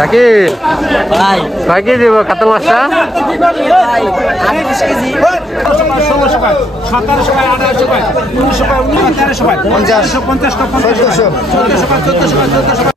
কাকি ভাই কয় কেজি দিব কাতল মাছটা? 1600 টাকা 1700 টাকা 1800 টাকা 1900 টাকা 1300 টাকা 50 টাকা 1400 টাকা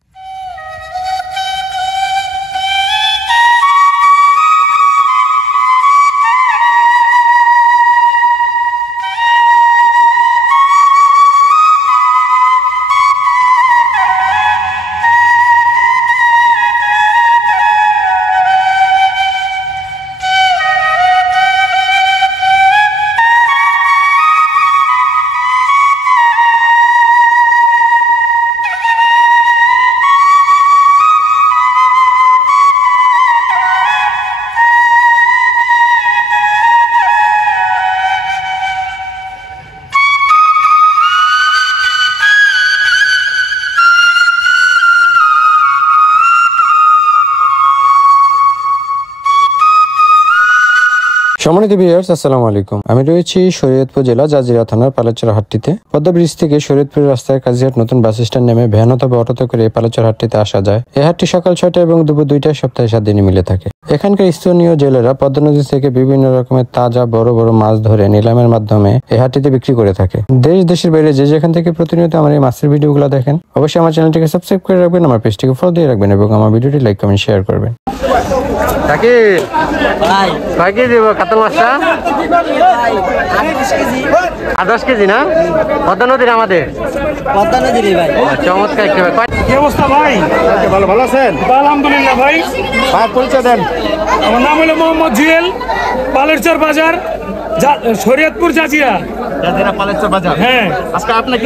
সম্মানিত ভিউয়ার্স, আসসালামু আলাইকুম। আমি রয়েছি শরীয়তপুর জেলা জাজিরা থানার পালাচর হাটটিতে। পদ্মা ব্রিজ থেকে শরীয়তপুর রাস্তায় কাজিহাট নতুন বাস স্ট্যান্ড নেমে ভ্যান অথবা অটোতে করে পালাচর হাটটিতে আসা যায়। এই হাটটি সকাল 6টা এবং দুপুর 2টায় সপ্তাহে 7 দিনই মিলে থাকে। এখানকার স্থানীয় জেলেরা পদ্মা নদী থেকে বিভিন্ন রকমের তাজা বড় বড় মাছ ধরে নিলামের মাধ্যমে এই হাটটিতে বিক্রি করে থাকে। দেশের বাইরে যে যেখান থেকে প্রতিনিয়ত আমার এই মাছের ভিডিওগুলো দেখেন, অবশ্যই আমার চ্যানেলটিকে সাবস্ক্রাইব করে রাখবেন, আমার পেজটিকে ফলো দিয়ে রাখবেন এবং আমার ভিডিওটি লাইক কমেন্ট শেয়ার করবেন। কাকি ভাই কয় কেজি দিব কাতল মাছটা? 10 কেজি না? পদ্মা নদীর আমাদের পদ্মা নদীর ভাই। চমৎকার একটা ভাই। কি অবস্থা ভাই? ভালো আছেন? আলহামদুলিল্লাহ ভাই। ভাই পরিচয় দেন। আমার নাম হলো মোহাম্মদ জুয়েল, পালেরচর বাজার, শরীয়তপুর জাজিরা পালেরচর বাজার। হ্যাঁ, আজকে আপনার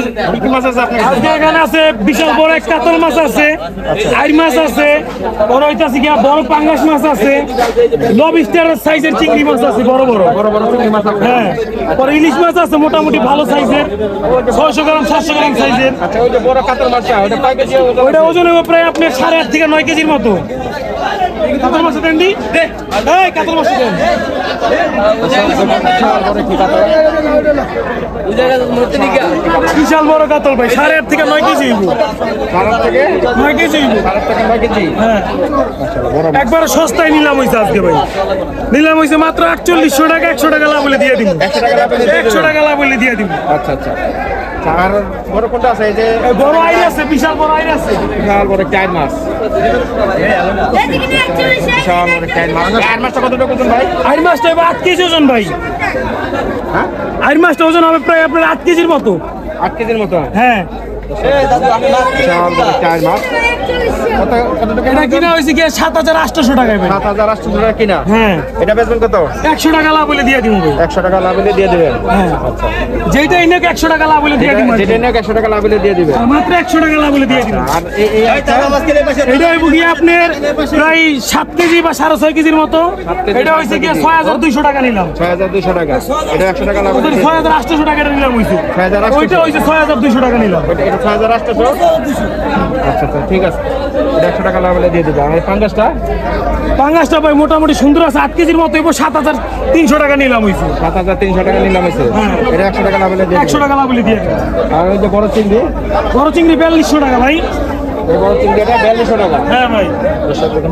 কি মাছ আছে? আজকে এখানে আছে বিশাল বড় এক কাতল মাছ আছে, আইর মাছ আছে, বড় হইতাছে কি বড় পাঙ্গাস মাছ আছে, লবস্টার সাইজের চিংড়ি মাছ আছে, বড় বড় চিংড়ি মাছ আছে। হ্যাঁ, পরে ইলিশ মাছ আছে মোটামুটি ভালো সাইজের, 600 গ্রাম 700 গ্রাম সাইজের। আচ্ছা, ওই যে বড় কাতল মাছটা ওটা কয় কেজি? ওটা ওজন হবে প্রায় আপনার 8.5 থেকে 9 কেজির মতো। কাতল মাছ দেন দি, এই কাতল মাছ দেন। বিশাল বড় কাতল ভাই, 8.5 থেকে 9 কেজি। 9 কেজি। হ্যাঁ, একবারে সস্তায় নিলাম হয়েছে আজকে ভাই। নিলাম হয়েছে মাত্র 4800 টাকা। 100 টাকা লাভ বলে দিয়ে দিব। 100 টাকা লাভ বলে দিয়ে দিব। আচ্ছা আচ্ছা। আর বড় কোনটা আছে? এই যে বড় আইর আছে, বিশাল বড় আইর আছে, বিশাল বড় চার মাছ। বিশাল বড় চার মাছ। আইর মাছটা কত টাকা ওজন ভাই? আইর মাছটা 8 কেজি ওজন ভাই। হ্যাঁ, আইর মাছটা ওজন হবে প্রায় আপনার 8 কেজির মতো। 8 কেজির মতো? হ্যাঁ। বিশাল বড় চার মাছ। এটা কিনা হয়েছে কি 7800 টাকায় ভাই। 7800 টাকা কিনা? হ্যাঁ। এটা বেচবেন কত? 100 টাকা লাভ বলে দিয়ে দিব ভাই। 100 টাকা লাভ বলে দিয়ে দিবেন? হ্যাঁ। আচ্ছা, যেইটা ইনাকে 100 টাকা লাভ বলে দিয়ে দিব। যেটা ইনাকে 100 টাকা লাভ বলে দিয়ে দিবেন, মাত্র 100 টাকা লাভ বলে দিয়ে দিব। আর এই চারা মাছ কিনে পাশে এটা হইব কি আপনার প্রায় 7 কেজি বা 6.5 কেজির মতো। এটা হইছে কি 6200 টাকা নিলাম। 6200 টাকা। এটা 100 টাকা লাভ বলে 6800 টাকা নিলাম হইছে। 6800। ওইটা হইছে 6200 টাকা নিলাম। এটা 6800। আচ্ছা আচ্ছা, ঠিক আছে। 100 টাকা লাভ বলে দিয়ে দিবা। আর পাঙ্গাসটা ভাই মোটামুটি সুন্দর আছে, 8 কেজির মতো। 7300 টাকা নিলাম হইছে। 7300 টাকা নিলাম হইছে। এটা 100 টাকা লাভ বলে দিয়ে 100 টাকা লাভ বলে দিয়ে। আর ওই যে বড় চিংড়ি? বড় চিংড়ি 4200 টাকা ভাই। এই বড় চিংড়িটা 4200 টাকা? হ্যাঁ ভাই।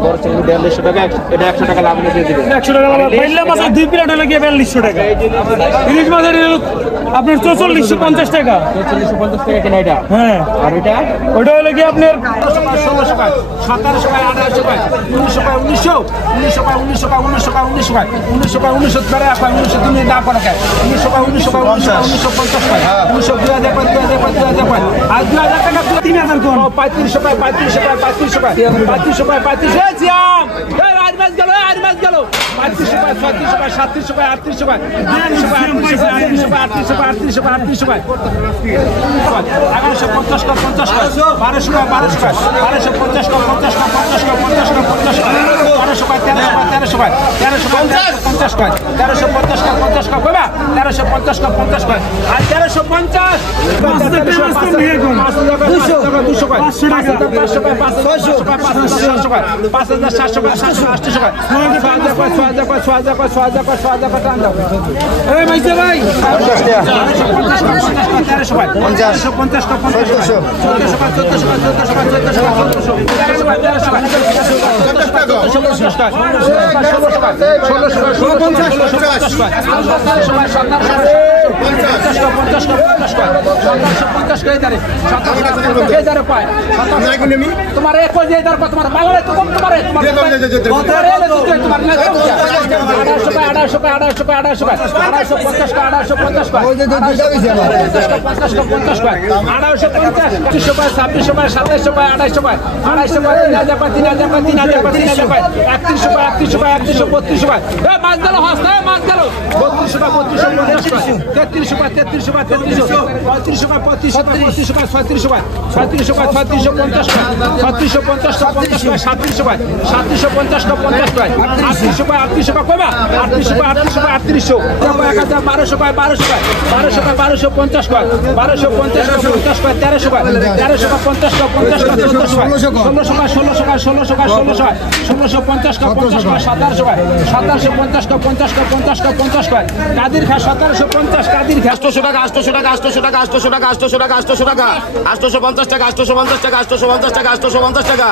বড় চিংড়ি 4200 টাকা। এটা 100 টাকা লাভ বলে দিয়ে দিবেন। 100 টাকা লাভ। বাইলা মাছ 2 প্লেট হলে গিয়ে 4200 টাকা। ইলিশ মাছের আপনার 4450 টাকা। 4450 টাকা কিনা এটা? হ্যাঁ। আর ওইটা হলো কি আপনার 1600 টাকা 1700 টাকা 1800 টাকা 1900 টাকা 1900 টাকা 1900 টাকা 1900 টাকা 1900 টাকা 1900 টাকা 1900 টাকা 1900 তুমি না পারা টাকা 1900 টাকা 1900 টাকা 1950 টাকা 1900 2000 আর 2000 টাকা 3000 কোন 3500 টাকা 3500 টাকা 3500 টাকা 3500 টাকা 3500 জিয়াম এই আরমাস গেল 3500 টাকা 3600 টাকা 3700 টাকা 3800 টাকা 3800 টাকা 3800 টাকা 3800 টাকা 3800 টাকা 1150 টাকা 50 টাকা 1200 টাকা 1200 টাকা 1250 টাকা 50 টাকা 50 টাকা 50 টাকা 50 টাকা 50 টাকা 1200 টাকা 1300 টাকা তোমার এক দিয়ে দরকার তোমার বাংলায় তো কম তোমার কাদির খা 1750 কাদির খা 800 টাকা 800 টাকা 800 টাকা 800 টাকা 800 টাকা 800 টাকা 850 টাকা 850 টাকা 850 টাকা 850 টাকা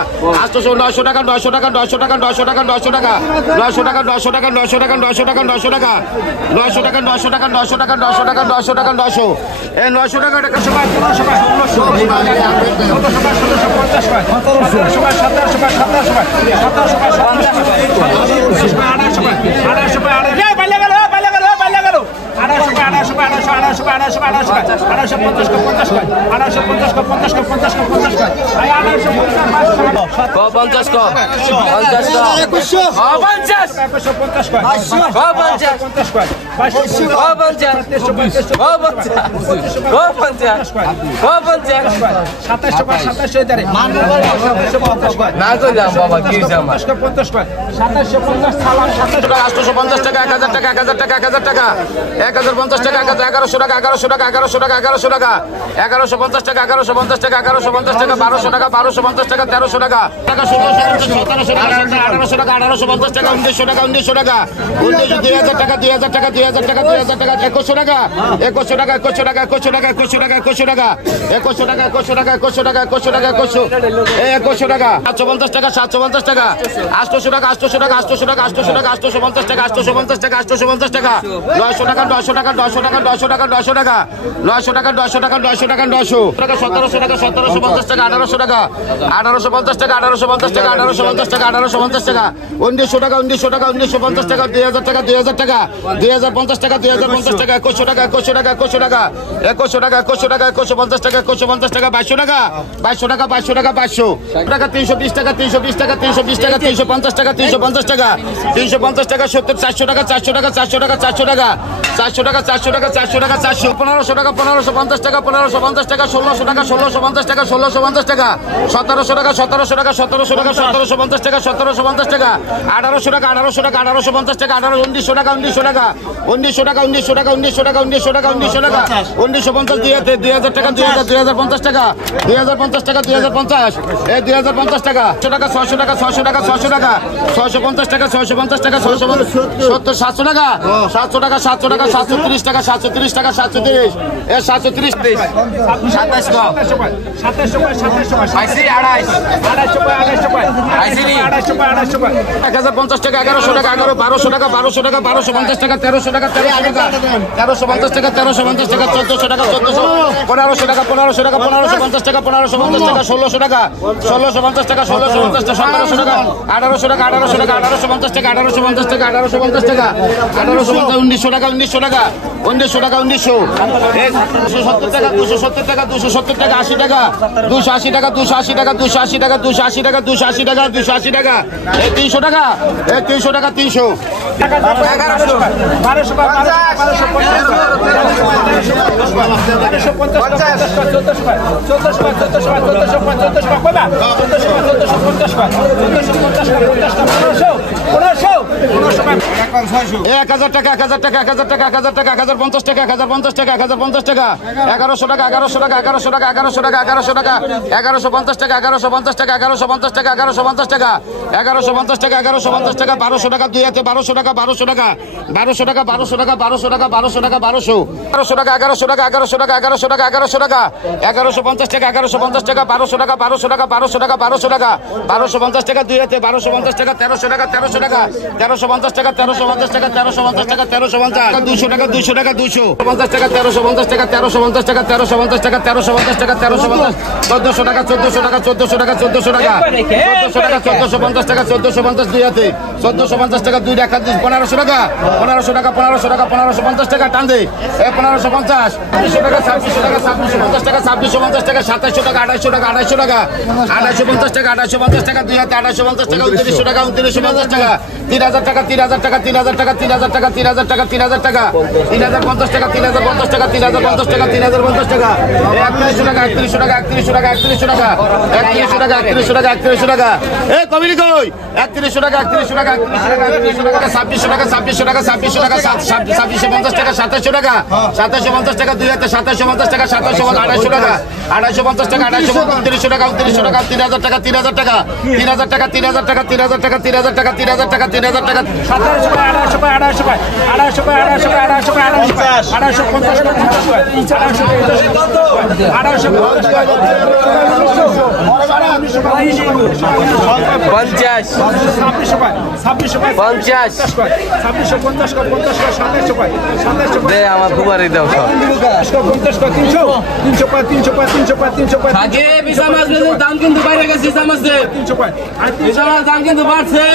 800 900 টাকা 900 টাকা 900 টাকা 900 টাকা 900 টাকা 900 টাকা 900 টাকা 900 টাকা 900 টাকা 900 টাকা 900 টাকা 900 টাকা 900 টাকা 900 টাকা 900 টাকা 900 এই 900 টাকা টাকা সবাই 1500 টাকা 1500 1000 টাকা 1000 টাকা 1000 টাকা 1000 টাকা 1050 টাকা 1050 টাকা 1050 টাকা 1100 টাকা 1100 টাকা 1100 টাকা 1100 টাকা 1100 টাকা 1150 টাকা 1150 টাকা 1150 টাকা 1150 টাকা 1150 টাকা 1150 টাকা 1200 টাকা 2 হাতে 1200 টাকা 1200 টাকা 1200 টাকা 1200 টাকা 1200 টাকা 1200 টাকা 1200 টাকা 1100 টাকা 1100 টাকা 1100 টাকা 1100 টাকা 1150 টাকা 1150 টাকা 1200 টাকা 1200 টাকা 1200 টাকা 1200 টাকা 1250 টাকা 2 হাতে 1250 টাকা 1300 টাকা 1300 টাকা 1350 টাকা 1350 টাকা 1350 টাকা 1350 200 টাকা 200 টাকা 250 টাকা 1350 টাকা 1350 টাকা 1350 টাকা 1350 টাকা 1350 1400 টাকা 1400 টাকা 1400 টাকা 1400 টাকা 1450 টাকা 1450 2 হাতে 1450 টাকা 2 টাকা 1500 টাকা 1500 টাকা 1500 টাকা 1550 টাকা টান দে 1550 200 টাকা 2600 টাকা 2650 টাকা 2650 টাকা 2700 টাকা 2800 টাকা 2800 টাকা 2850 টাকা 2850 টাকা 2 হাতে 2850 টাকা 2900 টাকা 2950 টাকা 3000 টাকা 3000 টাকা 3000 টাকা 3000 টাকা 3000 টাকা 3000 টাকা 3050 টাকা 3050 টাকা 3050 টাকা 3050 টাকা 3100 টাকা 3100 টাকা 3100 টাকা 3100 টাকা 3100 টাকা 3100 টাকা 3100 টাকা এ কমিলি কই 3100 টাকা 3100 টাকা 3100 টাকা 2600 টাকা 2600 টাকা 2600 টাকা 2650 টাকা 2700 টাকা 2750 টাকা 2 হাতে 2750 টাকা 2700 টাকা 2850 টাকা 2900 টাকা 2900 টাকা 3000 টাকা 3000 টাকা 3000 টাকা 3000 টাকা 3000 টাকা 3000 টাকা 3000 টাকা 3000 টাকা 1700 টাকা 1800 টাকা 1800 টাকা 1800 টাকা 1800 টাকা আমার খুবারই দাও দাম কিন্তু বাইরে গেছে দাম কিন্তু বাড়ছে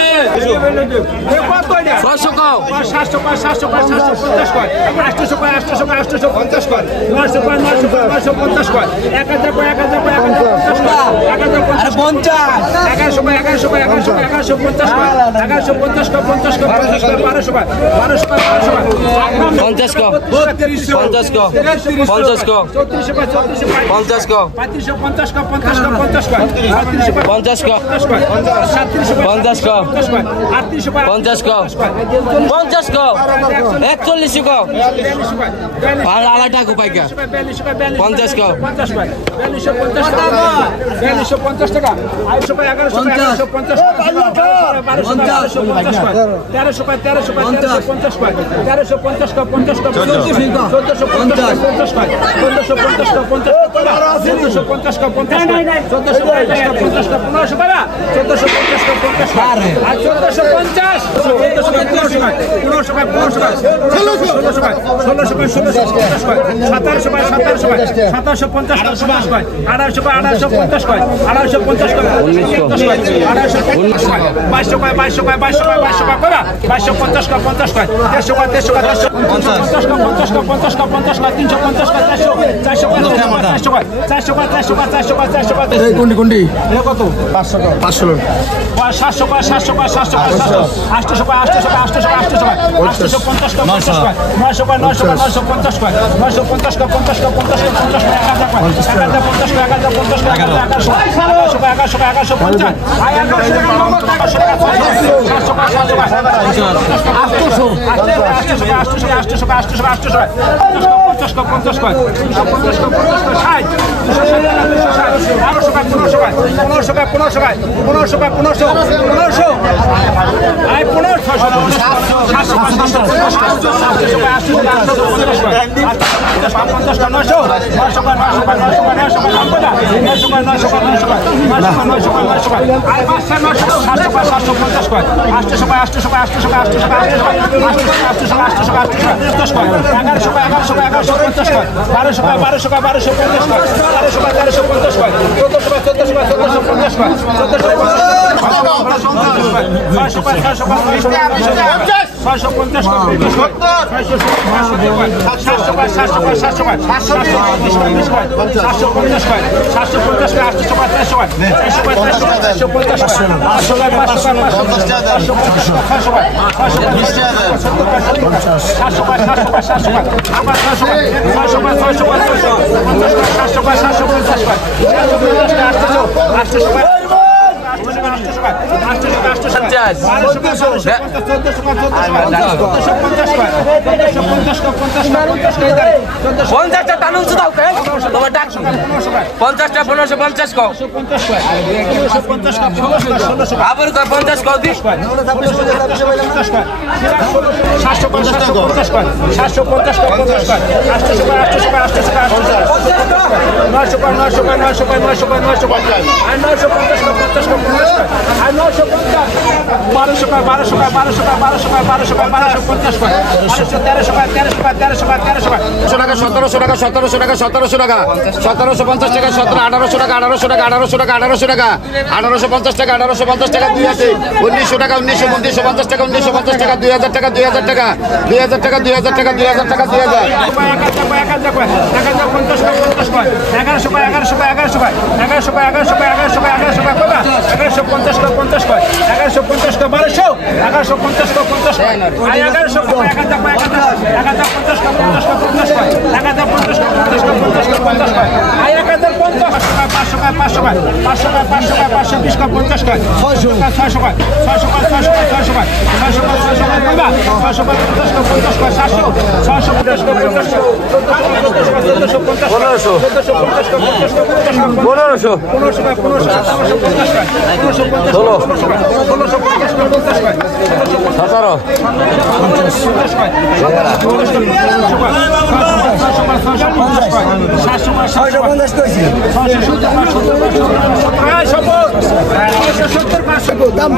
50 50টা টানুন দাও কে তোমার ডাক 50টা 1550 কও আবার কয় 50 কও দি 1750 টাকা 1850 টাকা 1850 টাকা 1850 টাকা 1850 টাকা 2 আছে 1900 টাকা 1950 টাকা 1950 টাকা 2000 টাকা 2000 টাকা 2000 টাকা 2000 টাকা 2000 টাকা 2000 দাম